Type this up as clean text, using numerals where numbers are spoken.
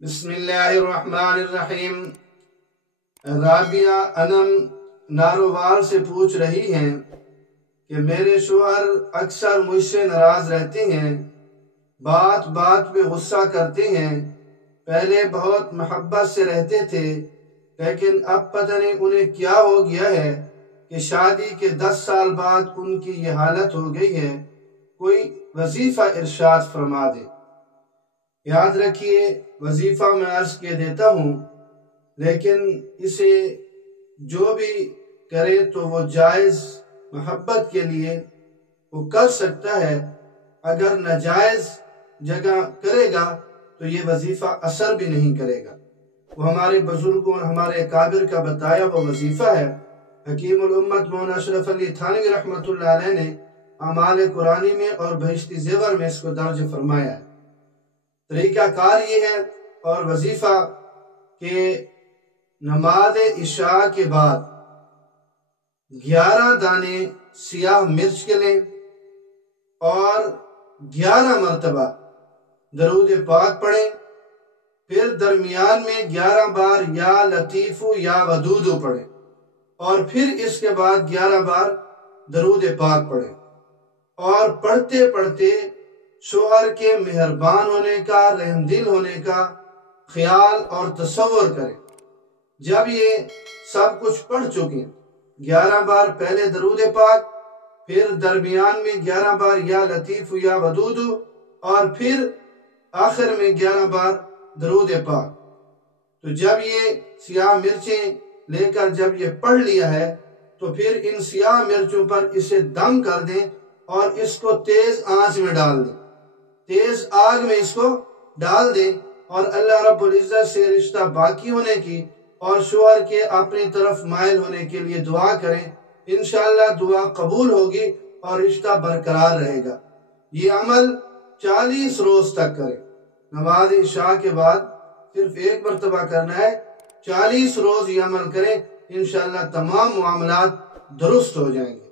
بسم اللہ الرحمن الرحیم۔ رابعہ انم نارووال سے پوچھ رہی ہیں کہ میرے شوہر اکثر مجھ سے ناراض رہتے ہیں، بات بات پہ غصہ کرتے ہیں۔ پہلے بہت محبت سے رہتے تھے، لیکن اب پتہ نہیں انہیں کیا ہو گیا ہے کہ شادی کے 10 سال بعد ان کی یہ حالت ہو گئی ہے۔ کوئی وظیفہ ارشاد فرما دے۔ یاد رکھیے، وظیفہ میں عرض کیے دیتا ہوں، لیکن اسے جو بھی کرے تو وہ جائز محبت کے لیے وہ کر سکتا ہے۔ اگر ناجائز جگہ کرے گا تو یہ وظیفہ اثر بھی نہیں کرے گا۔ وہ ہمارے بزرگوں اور ہمارے اکابر کا بتایا وہ وظیفہ ہے۔ حکیم الامت مولانا اشرف علی تھانوی رحمۃ اللہ علیہ نے اعمال قرآنی میں اور بہشتی زیور میں اس کو درج فرمایا ہے۔ طریقہ کار یہ ہے اور وظیفہ کہ نماز عشاء کے بعد 11 دانے سیاہ مرچ کے لیں اور 11 مرتبہ درود پاک پڑھیں، پھر درمیان میں 11 بار یا لطیفو یا ودودو پڑھیں، اور پھر اس کے بعد 11 بار درود پاک پڑھیں، اور پڑھتے پڑھتے شوہر کے مہربان ہونے کا، رحم دل ہونے کا خیال اور تصور کریں۔ جب یہ سب کچھ پڑھ چکیں، 11 بار پہلے درود پاک، پھر درمیان میں 11 بار یا لطیف یا ودود، اور پھر آخر میں 11 بار درود پاک، تو جب یہ سیاہ مرچیں لے کر جب یہ پڑھ لیا ہے تو پھر ان سیاہ مرچوں پر اسے دم کر دیں اور اس کو تیز آنچ میں ڈال دیں، تیز آگ میں اس کو ڈال دیں، اور اللہ رب العزت سے رشتہ باقی ہونے کی اور شوہر کے اپنی طرف مائل ہونے کے لیے دعا کریں۔ انشاءاللہ دعا قبول ہوگی اور رشتہ برقرار رہے گا۔ یہ عمل 40 روز تک کریں۔ نماز عشاء کے بعد صرف ایک مرتبہ کرنا ہے، 40 روز یہ عمل کریں، انشاءاللہ تمام معاملات درست ہو جائیں گے۔